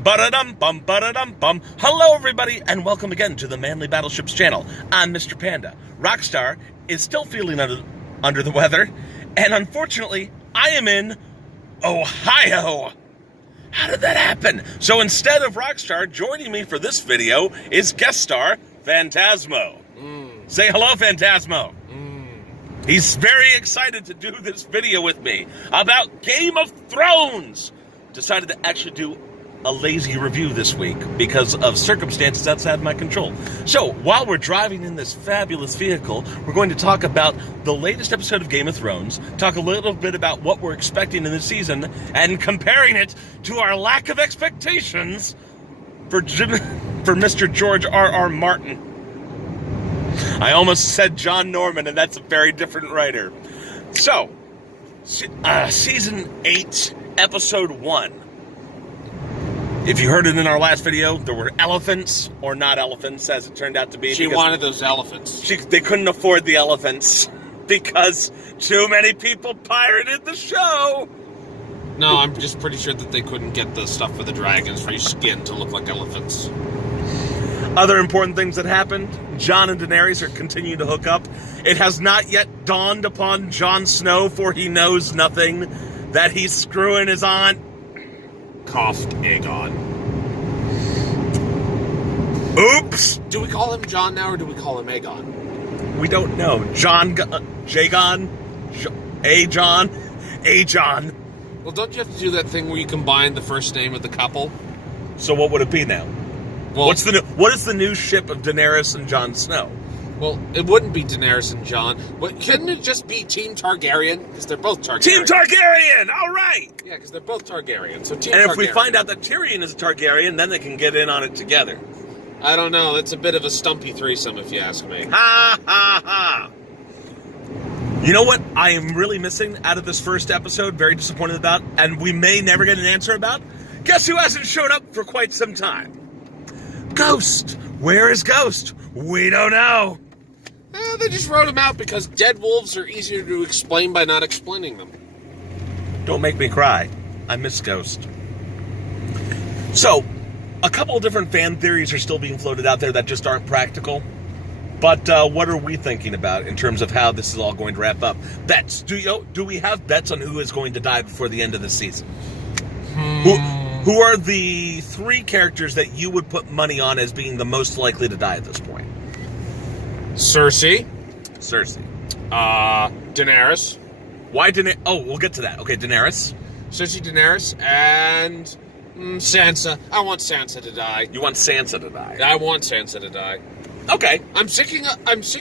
Ba-da-dum-bum, ba-da-dum-bum. Hello, everybody, and welcome again to the Manly Battleships channel. I'm Mr. Panda. Rockstar is still feeling under the weather, and unfortunately, I am in Ohio. How did that happen? So instead of Rockstar, joining me for this video is guest star Fantasmo. Say hello, Fantasmo. He's very excited to do this video with me about Game of Thrones. Decided to actually do a lazy review this week because of circumstances outside my control. So, while we're driving in this fabulous vehicle, we're going to talk about the latest episode of Game of Thrones, talk a little bit about what we're expecting in this season, and comparing it to our lack of expectations for Mr. George R.R. Martin. I almost said John Norman, and that's a very different writer. So, Season 8, Episode 1. If you heard it in our last video, there were elephants, or not elephants, as it turned out to be. She wanted those elephants. They couldn't afford the elephants because too many people pirated the show. No, I'm just pretty sure that they couldn't get the stuff for the dragons for your skin to look like elephants. Other important things that happened, Jon and Daenerys are continuing to hook up. It has not yet dawned upon Jon Snow, for he knows nothing, that he's screwing his aunt. Coughed Aegon. Oops! Do we call him John now, or do we call him Aegon? We don't know. Jagon? Aegon. Well, don't you have to do that thing where you combine the first name of the couple? So what would it be now? Well, what is the new ship of Daenerys and Jon Snow? Well, it wouldn't be Daenerys and Jon, but couldn't it just be Team Targaryen? Because they're both Targaryen. Team Targaryen! All right! Yeah, because they're both Targaryen. So Team And Targaryen. if we find out that Tyrion is a Targaryen, then they can get in on it together. I don't know. It's a bit of a stumpy threesome, if you ask me. Ha, ha, ha. You know what I am really missing out of this first episode, very disappointed about, and we may never get an answer about? Guess who hasn't shown up for quite some time? Ghost! Where is Ghost? We don't know. They just wrote him out because dead wolves are easier to explain by not explaining them. Don't make me cry. I miss Ghost. So, a couple of different fan theories are still being floated out there that just aren't practical. But what are we thinking about in terms of how this is all going to wrap up? Bets. Do we have bets on who is going to die before the end of the season? Who are the three characters that you would put money on as being the most likely to die at this point? Cersei. Daenerys. Why Daenerys? Oh, we'll get to that. Okay, Daenerys. Cersei, Daenerys, and Sansa. I want Sansa to die. You want Sansa to die? I want Sansa to die. Okay. I'm sick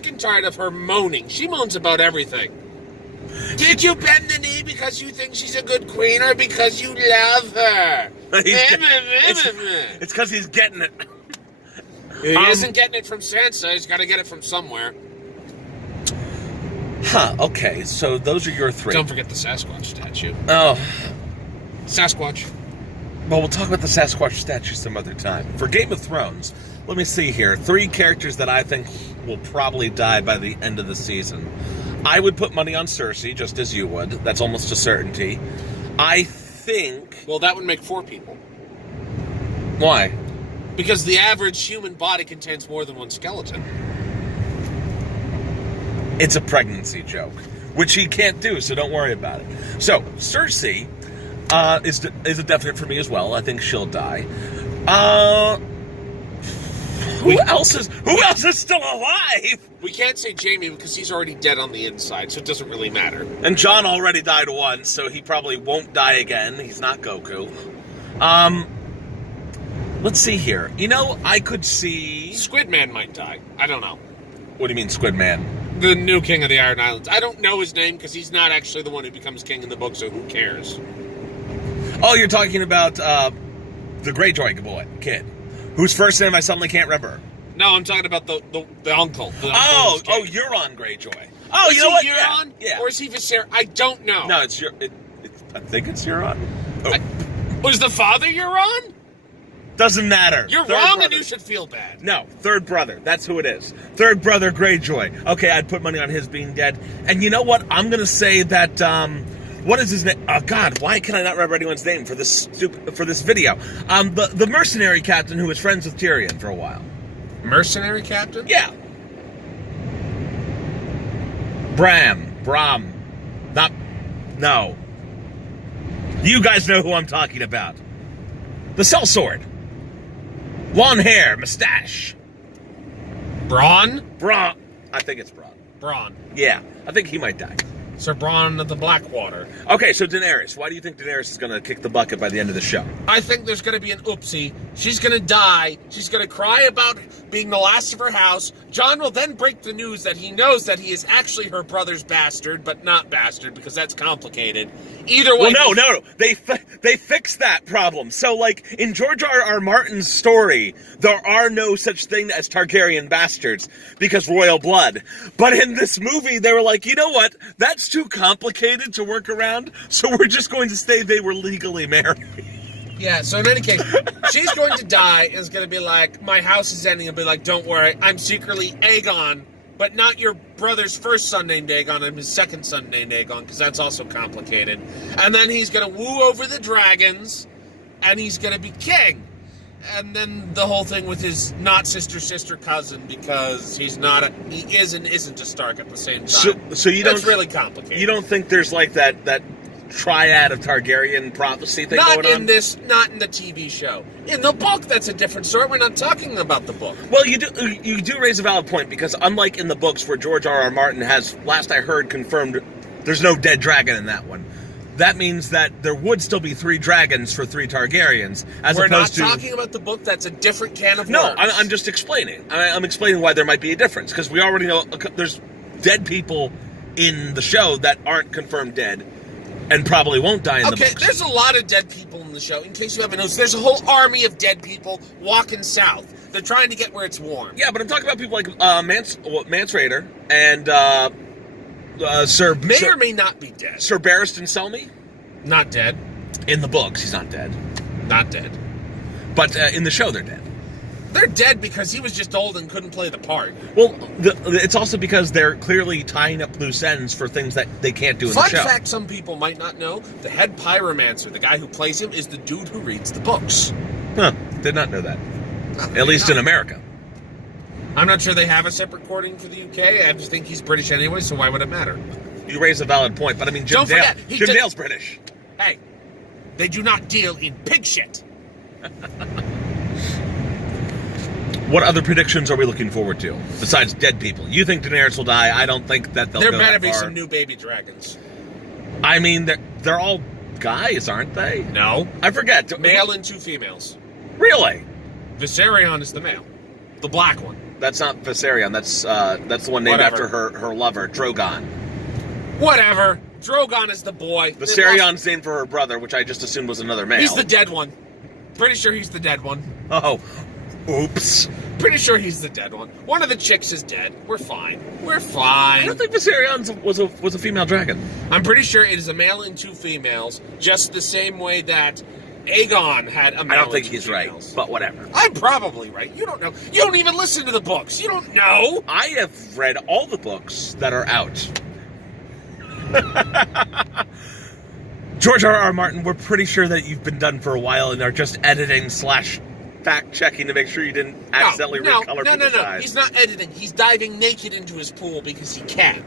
and tired of her moaning. She moans about everything. Did you bend the knee because you think she's a good queen or because you love her? It's because he's getting it. He isn't getting it from Sansa. He's got to get it from somewhere. Okay, so those are your three. Don't forget the Sasquatch statue. Oh. Sasquatch. Well, we'll talk about the Sasquatch statue some other time. For Game of Thrones, let me see here. Three characters that I think will probably die by the end of the season. I would put money on Cersei, just as you would. That's almost a certainty. I think... Well, that would make 4 people. Why? Because the average human body contains more than one skeleton. It's a pregnancy joke, which he can't do, so don't worry about it. So, Cersei is a definite for me as well. I think she'll die. Who else is still alive? We can't say Jaime because he's already dead on the inside, so it doesn't really matter. And Jon already died once, so he probably won't die again. He's not Goku. Let's see here. You know, I could see... Squid Man might die. I don't know. What do you mean, Squid Man? The new king of the Iron Islands. I don't know his name because he's not actually the one who becomes king in the book, so who cares? Oh, you're talking about the Greyjoy kid, whose first name I suddenly can't remember. No, I'm talking about the uncle. Euron Greyjoy. Oh, is you know what? Euron? Yeah. Or is he Viserys? I don't know. No, I think it's Euron. Oh. Was the father Euron? Doesn't matter. You're Third wrong brother. and you should feel bad. No, third brother. That's who it is. Third brother Greyjoy. Okay, I'd put money on his being dead. And you know what? I'm going to say that what is his name? Oh God, why can I not remember anyone's name for this video? The mercenary captain who was friends with Tyrion for a while. Mercenary captain? Yeah. Bram. No. You guys know who I'm talking about. The sellsword. Long hair, mustache. Bronn? I think it's Bronn. Bronn. Yeah, I think he might die. Sir Bronn of the Blackwater. Okay, so Daenerys. Why do you think Daenerys is going to kick the bucket by the end of the show? I think there's going to be an oopsie. She's going to die. She's going to cry about being the last of her house. Jon will then break the news that he knows that he is actually her brother's bastard, but not bastard, because that's complicated. Either way... Well, no. They fixed that problem. So, like, in George R.R. Martin's story, there are no such thing as Targaryen bastards, because royal blood. But in this movie, they were like, you know what? That's too complicated to work around, so we're just going to say they were legally married. Yeah, so in any case, she's going to die and is going to be like, my house is ending, and be like, don't worry, I'm secretly Aegon, but not your brother's first son named Aegon, I'm his second son named Aegon, because that's also complicated. And then he's going to woo over the dragons, and he's going to be king. And then the whole thing with his not sister cousin, because he is and isn't a Stark at the same time. So you don't... It's really complicated. You don't think there's like that triad of Targaryen prophecy thing going on? Not in the TV show. In the book, that's a different story. We're not talking about the book. Well, you do raise a valid point, because unlike in the books where George R.R. Martin has, last I heard, confirmed there's no dead dragon in that one. That means that there would still be 3 dragons for 3 Targaryens, We're not talking about the book. That's a different can of worms. No, I'm just explaining. I'm explaining why there might be a difference, because we already know there's dead people in the show that aren't confirmed dead and probably won't die in the books. Okay, there's a lot of dead people in the show. In case you haven't noticed, there's a whole army of dead people walking south. They're trying to get where it's warm. Yeah, but I'm talking about people like Mance Rayder and Sir... May or may not be dead. Sir Barristan Selmy? Not dead. In the books, he's not dead. Not dead. But in the show, they're dead. They're dead because he was just old and couldn't play the part. Well, it's also because they're clearly tying up loose ends for things that they can't do in the show. Fun fact some people might not know, the head pyromancer, the guy who plays him, is the dude who reads the books. Huh. Did not know that. At least in America. I'm not sure they have a separate recording for the UK. I just think he's British anyway, so why would it matter? You raise a valid point, but I mean, Jim Dale's British. Hey, they do not deal in pig shit. What other predictions are we looking forward to besides dead people? You think Daenerys will die? I don't think that they'll go that far. There better be some new baby dragons. I mean, they're all guys, aren't they? No. I forget. Male and 2 females. Really? Viserion is the male. The black one. That's not Viserion. That's the one named after her lover, Drogon. Whatever. Drogon is the boy. Viserion's named for her brother, which I just assumed was another male. He's the dead one. Pretty sure he's the dead one. Oh. Oops. Pretty sure he's the dead one. One of the chicks is dead. We're fine. I don't think Viserion was a female dragon. I'm pretty sure it is a male and 2 females, just the same way that Aegon had a male. I don't think and 2 he's females. right, but whatever. I'm probably right. You don't know. You don't even listen to the books. You don't know. I have read all the books that are out. George R.R. Martin, we're pretty sure that you've been done for a while and are just editing / fact-checking to make sure you didn't accidentally recolor people's eyes. He's not editing. He's diving naked into his pool because he can.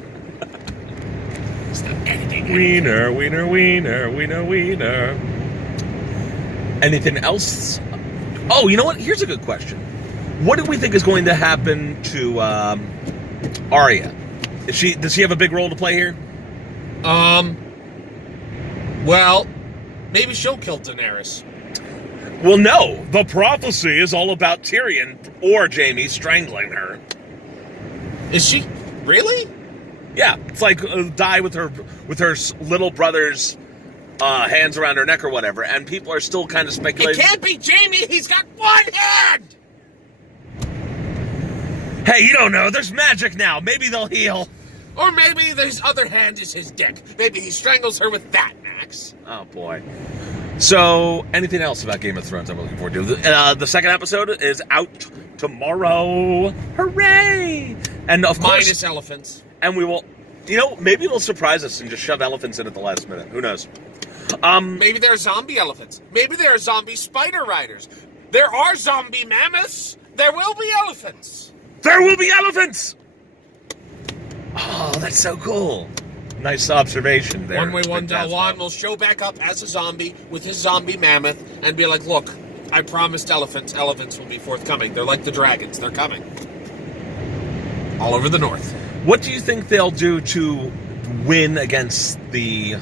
He's not editing. Wiener, wiener, wiener, wiener, wiener. Anything else? Oh, you know what? Here's a good question. What do we think is going to happen to Arya? Does she have a big role to play here? Well, maybe she'll kill Daenerys. Well, no. The prophecy is all about Tyrion or Jaime strangling her. Is she really? Yeah, it's like die with her little brother's hands around her neck or whatever, and people are still kind of speculating. It can't be Jaime. He's got one hand. Hey, you don't know. There's magic now. Maybe they'll heal. Or maybe his other hand is his dick. Maybe he strangles her with that, Max. Oh, boy. So, anything else about Game of Thrones I'm looking forward to? The second episode is out tomorrow. Hooray! And of course... Minus elephants. And we will... You know, maybe it'll surprise us and just shove elephants in at the last minute. Who knows? Maybe they're zombie elephants. Maybe they're zombie spider riders. There are zombie mammoths. There will be elephants. There will be elephants! Oh, that's so cool. Nice observation there. One way, one Fantasmo. Juan will show back up as a zombie with his zombie mammoth and be like, look, I promised elephants. Elephants will be forthcoming. They're like the dragons. They're coming. All over the north. What do you think they'll do to win against the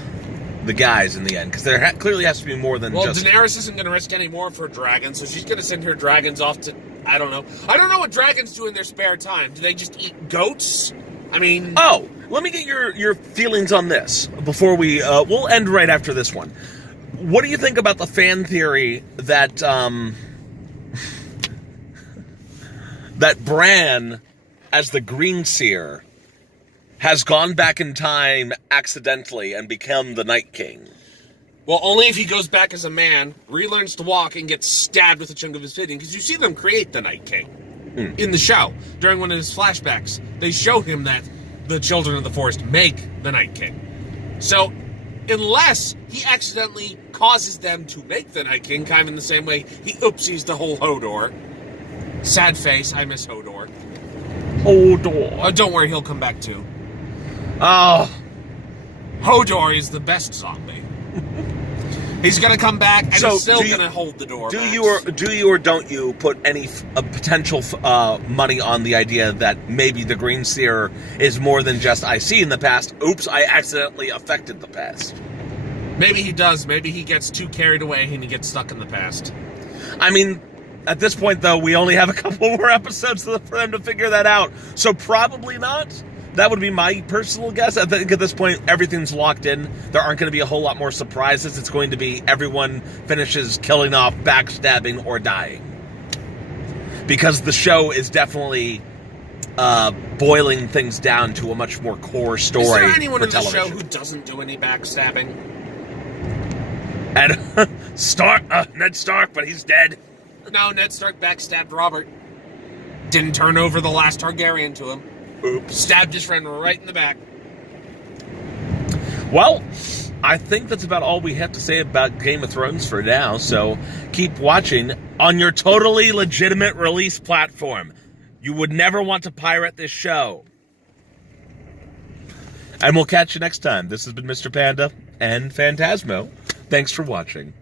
guys in the end? Because there clearly has to be more than just... Well, Daenerys isn't going to risk any more of her dragons, so she's going to send her dragons off to... I don't know. I don't know what dragons do in their spare time. Do they just eat goats? I mean... Oh, let me get your feelings on this before we... we'll end right after this one. What do you think about the fan theory that... that Bran, as the Green Seer, has gone back in time accidentally and become the Night King? Well, only if he goes back as a man, relearns to walk, and gets stabbed with a chunk of his fitting. Because you see them create the Night King in the show. During one of his flashbacks, they show him that the children of the forest make the Night King. So, unless he accidentally causes them to make the Night King, kind of in the same way he oopsies the whole Hodor. Sad face, I miss Hodor. Hodor. Oh, don't worry, he'll come back too. Oh. Hodor is the best zombie. He's gonna come back, and So, he's still do you- gonna hold the door. Do Max. you or don't you put any potential money on the idea that maybe the Green Seer is more than just I see in the past, oops, I accidentally affected the past? Maybe he does. Maybe he gets too carried away and he gets stuck in the past. I mean, at this point, though, we only have a couple more episodes for them to figure that out. So probably not. That would be my personal guess. I think at this point, everything's locked in. There aren't going to be a whole lot more surprises. It's going to be everyone finishes killing off, backstabbing, or dying. Because the show is definitely boiling things down to a much more core story. Is there anyone for in the television. show who doesn't do any backstabbing? And Ned Stark, but he's dead. No, Ned Stark backstabbed Robert. Didn't turn over the last Targaryen to him. Oops. Stabbed his friend right in the back. Well, I think that's about all we have to say about Game of Thrones for now, so keep watching on your totally legitimate release platform. You would never want to pirate this show. And we'll catch you next time. This has been Mr. Panda and Fantasmo. Thanks for watching.